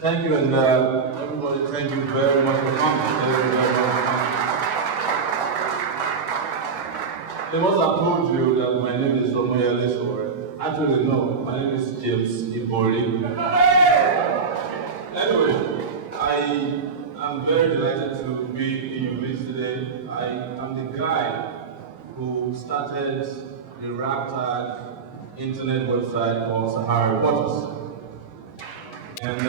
Thank you, and everybody, thank you very much for coming. They must have told you that my name is Sowore. Actually, no, my name is James Ibori. Anyway, I am very delighted to be in your midst today. I am the guy who started the ragtag internet website called Saharareporters. And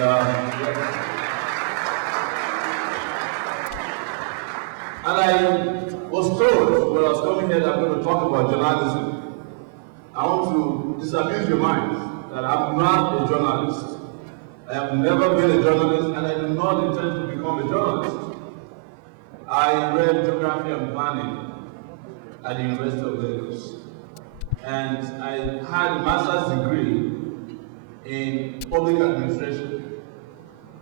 I was told when I was coming here that I'm going to talk about journalism. I want to disabuse your minds that I'm not a journalist. I have never been a journalist, and I do not intend to become a journalist. I read geography and planning at the University of Lagos, and I had a master's degree in public administration.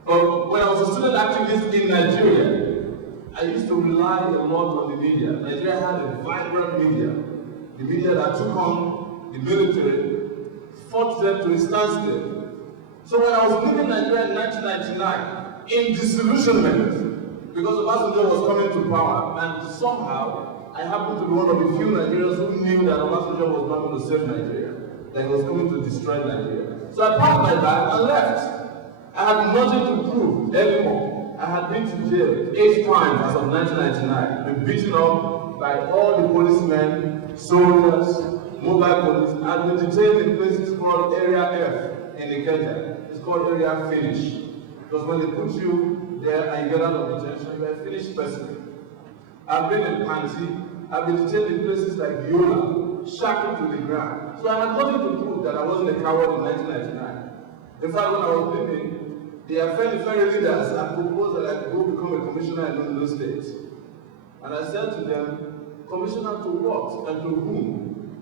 But when I was a student activist in Nigeria, I used to rely a lot on the media. Nigeria had a vibrant media. The media that took on the military, fought them to a standstill. So when I was leaving Nigeria in 1999, in disillusionment, because Obasanjo was coming to power, and somehow I happened to be one of the few Nigerians who knew that Obasanjo was not going to save Nigeria, that he was going to destroy Nigeria. So I packed my bag and left. I had nothing to prove anymore. I had been to jail 8 times as of 1999, been beaten up by all the policemen, soldiers, mobile police. I'd been detained in places called Area F in Ikeja. It's called Area Finish. Because when they put you there and you get out of detention, you're a finished person. I've been in Panti. I've been detained in places like Yola, shackled to the ground. So I had nothing to prove that I wasn't a coward in 1999. In fact, when I was leaving, the Afenifere leaders had proposed that I could go become a commissioner in Ondo State. And I said to them, commissioner to what and to whom?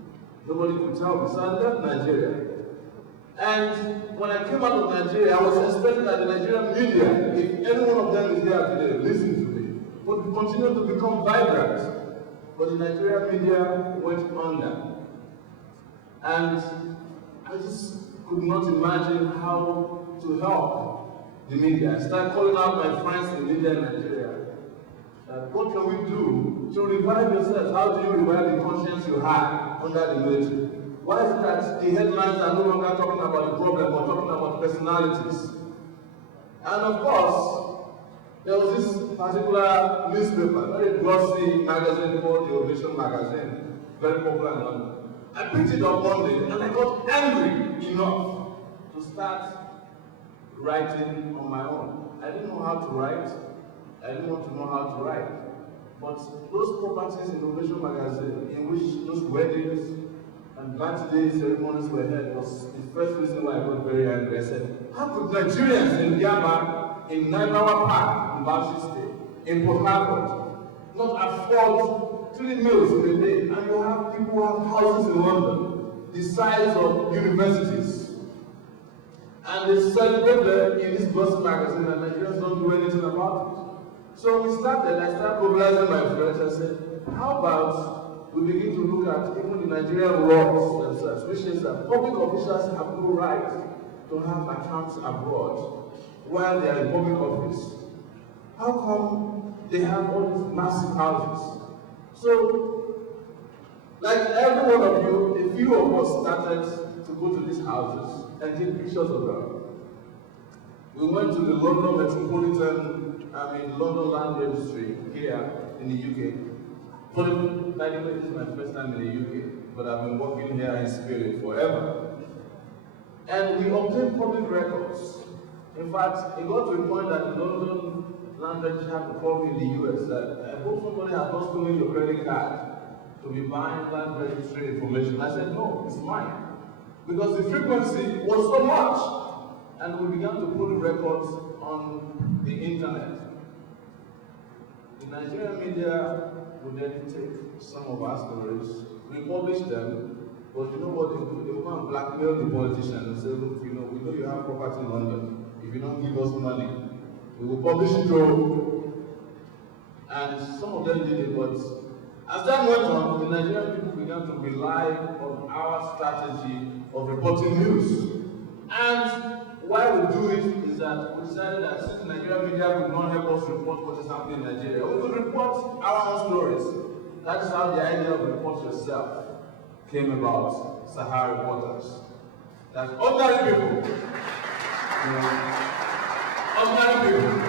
Nobody could tell me. So I left Nigeria. And when I came out of Nigeria, I was expecting that the Nigerian media, if any one of them is here today, listen to me, would continue to become vibrant. But the Nigerian media went under. And I just could not imagine how to help the media. I started calling out my friends in media in Nigeria. What can we do to revive yourself? How do you revive the conscience you had under the military? Why is it that the headlines are no longer talking about the problem, but talking about personalities? And of course, there was this particular newspaper, very glossy magazine called the Nation magazine, very popular in London. I picked it up one day and I got angry enough to start writing on my own. I didn't know how to write. I didn't want to know how to write. But those properties in the Nation magazine, in which those weddings and birthday ceremonies were held, was the first reason why I got very angry. I said, how could Nigerians in Yaba, in Naibawa Park, in Bauchi State, in Port Harcourt, not afford 3 meals in a day, and you have people who have houses in London, the size of universities. And they celebrate them in this glossy magazine, and Nigerians don't do anything about it. So I started mobilizing my friends. I said, how about we begin to look at even the Nigerian laws themselves, which is that public officials have no right to have accounts abroad while they are in public office. How come they have all these massive houses? So, like every one of you, a few of us started to go to these houses and take pictures of them. We went to the London London Land Registry here in the UK. By the way, this is my first time in the UK, but I've been working here in spirit forever. And we obtained public records. In fact, it got to a point that the London Land Registry had to call me in the US that I hope somebody has not stolen your credit card to be buying land registry information. I said, no, it's mine. Because the frequency was so much. And we began to put records on the internet. The Nigerian media would then take some of our stories, republish them, but you know what they do? They will come and blackmail the politicians and say, look, we know you have property in London. If you don't give us money, we will publish it all. And some of them did it, but as time went on, the Nigerian people began to rely on our strategy of reporting news. And why we do it is is that we decided that since Nigerian media could not help us report what is happening in Nigeria, we could report our own stories. That is how the idea of Report Yourself came about, Saharareporters. That ordinary people, ordinary people,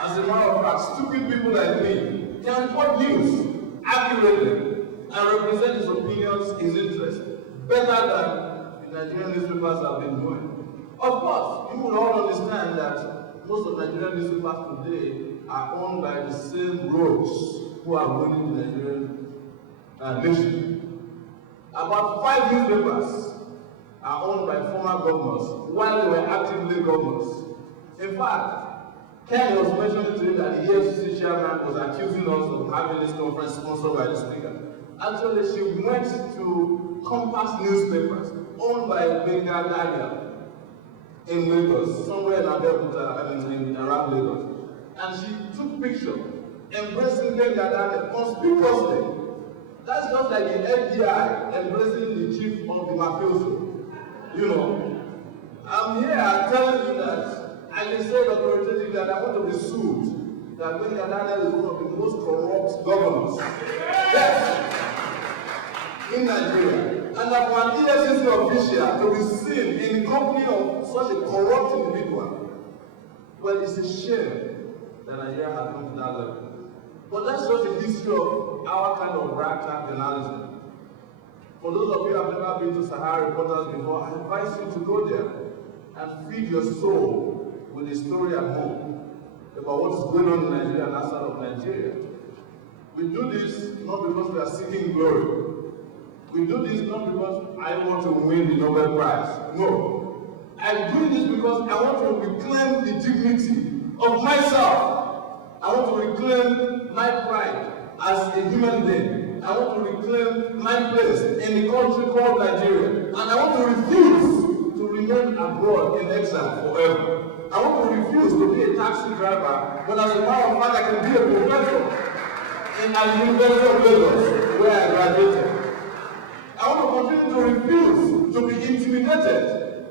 as a matter of fact, stupid people like me, can report news accurately and represent his opinions, his interests, better than the Nigerian newspapers have been doing. Of course, you would all understand that most of Nigerian newspapers today are owned by the same rogues who are running the Nigerian nation. About 5 newspapers are owned by former governors while they were actively governors. In fact, Ken was mentioning today that the EFCC chairman was accusing us of having this conference sponsored by the speaker. Actually, she went to Compass newspapers owned by Benga Daniel in Lagos, somewhere in Abeokuta, in around Lagos. And she took picture embracing Benga Daniel conspicuously. That's just like the FBI embracing the chief of the mafioso. You know, I'm here telling you that I can say authoritatively that I want to be sued that Benga Daniel is one of the most corrupt governors. Yes. In Nigeria. And that for an EFCC official to be seen in the company of such a corrupt individual, well, it's a shame that Nigeria has come to that level. But that's just the history of our kind of ragtag journalism. For those of you who have never been to Saharareporters before, I advise you to go there and feed your soul with a story at home about what is going on in Nigeria and outside of Nigeria. We do this not because we are seeking glory. We do this not because I want to win the Nobel Prize. No. I'm doing this because I want to reclaim the dignity of myself. I want to reclaim my pride as a human being. I want to reclaim my place in the country called Nigeria. And I want to refuse to remain abroad in exile forever. I want to refuse to be a taxi driver, but as a matter of fact, I can be a professor in the University of Lagos, where I graduated. I want to continue to refuse to be intimidated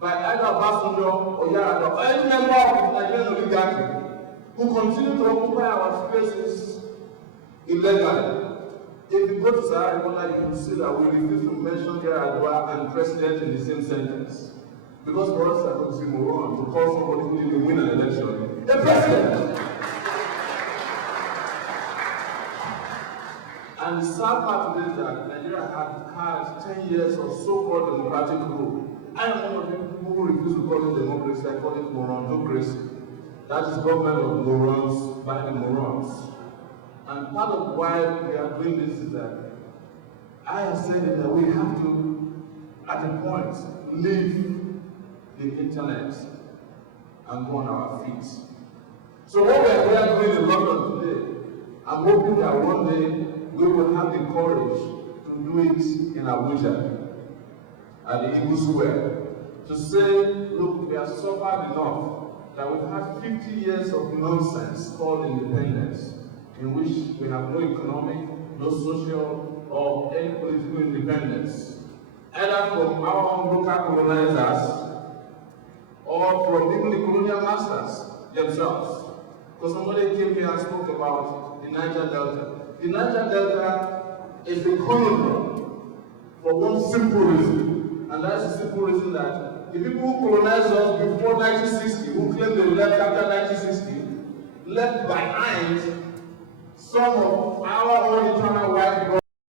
by either Obasanjo or Yar'adua or any member of the Nigerian oligarchy who continue to occupy our spaces illegally. If you go to Saharareporters, you will see that we refuse to mention yar'adua and president in the same sentence. Because for us, it's a oxymoron to call somebody who didn't win an election a president. And the sad part of it is that Nigeria had 10 years of so-called democratic rule. I am one of the people who refuse to call it democracy, I call it morondocracy. That is government of morons by the morons. And part of why we are doing this is that I have said that we have to, at a point, leave the internet and go on our feet. So what we are here doing in London today, I'm hoping that one day we will have the courage to do it in Abuja, at the Eagle Square, to say, look, we have suffered enough, that we've had 50 years of nonsense called independence, in which we have no economic, no social, or any political independence, either from our own local colonizers or from even the colonial masters themselves. Because somebody came here and spoke about the Niger Delta. The Niger Delta is a conundrum for one simple reason, and that's the simple reason that the people who colonized us before 1960, who claimed they left after 1960, left behind some of our own eternal white